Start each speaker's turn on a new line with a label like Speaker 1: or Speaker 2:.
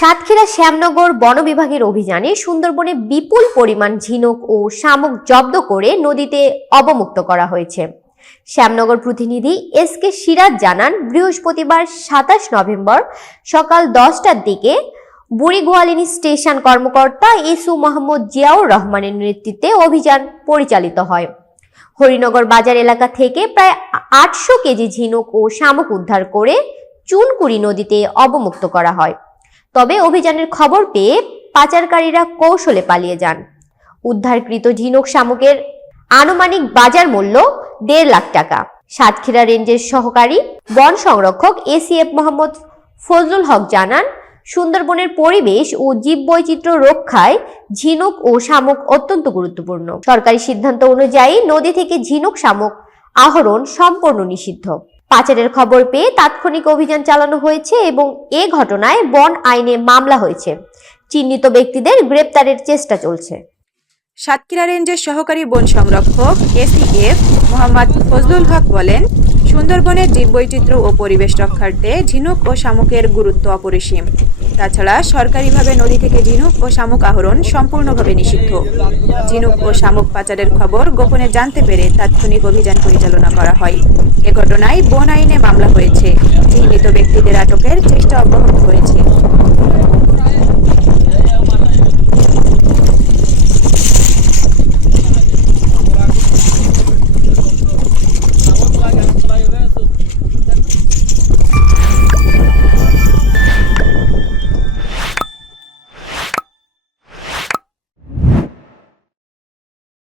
Speaker 1: সাতক্ষীরা শ্যামনগর বন বিভাগের অভিযানে সুন্দরবনে বিপুল পরিমাণ ঝিনুক ও শামুক জব্দ করে নদীতে অবমুক্ত করা হয়েছে। শ্যামনগর প্রতিনিধি এস কে সিরাজ জানান, বৃহস্পতিবার সাতাশ নভেম্বর সকাল দশটার দিকে বুড়িগোয়ালিনী স্টেশন কর্মকর্তা এসু মোহাম্মদ জিয়াউর রহমানের নেতৃত্বে অভিযান পরিচালিত হয়। হরিনগর বাজার এলাকা থেকে প্রায় আটশো কেজি ঝিনুক ও শামুক উদ্ধার করে চুনকুড়ি নদীতে অবমুক্ত করা হয়। তবে অভিযানের খবর পেয়ে পাচারকারীরা কৌশলে পালিয়ে যান। উদ্ধারকৃত ঝিনুক শামুকের আনুমানিক বাজার মূল্য দেড় লাখ টাকা। সাতক্ষীরা রেঞ্জের সহকারী বন সংরক্ষক এসিএফ মোহাম্মদ ফজলুল হক জানান, সুন্দরবনের পরিবেশ ও জীববৈচিত্র্য রক্ষায় ঝিনুক ও শামুক অত্যন্ত গুরুত্বপূর্ণ। সরকারি সিদ্ধান্ত অনুযায়ী নদী থেকে ঝিনুক শামুক আহরণ সম্পূর্ণ নিষিদ্ধ। পাচারের খবর পেয়ে তাৎক্ষণিক অভিযান চালানো হয়েছে এবং এ ঘটনায় বন আইনে মামলা হয়েছে। চিহ্নিত ব্যক্তিদের গ্রেপ্তারের চেষ্টা চলছে।
Speaker 2: সাতক্ষীরা রেঞ্জের সহকারী বন সংরক্ষক, এসিএফ, মোহাম্মদ ফজলুল হক বলেন সুন্দরবনের জীববৈচিত্র্য ও পরিবেশ রক্ষার্থে ঝিনুক ও শামুকের গুরুত্ব অপরিসীম। তাছাড়া সরকারিভাবে নদী থেকে ঝিনুক ও শামুক আহরণ সম্পূর্ণভাবে নিষিদ্ধ। ঝিনুক ও শামুক পাচারের খবর গোপনে জানতে পেরে তাৎক্ষণিক অভিযান পরিচালনা করা হয়। এ ঘটনায় বন আইনে মামলা হয়েছে। চিহ্নিত ব্যক্তিদের আটকের চেষ্টা অব্যাহত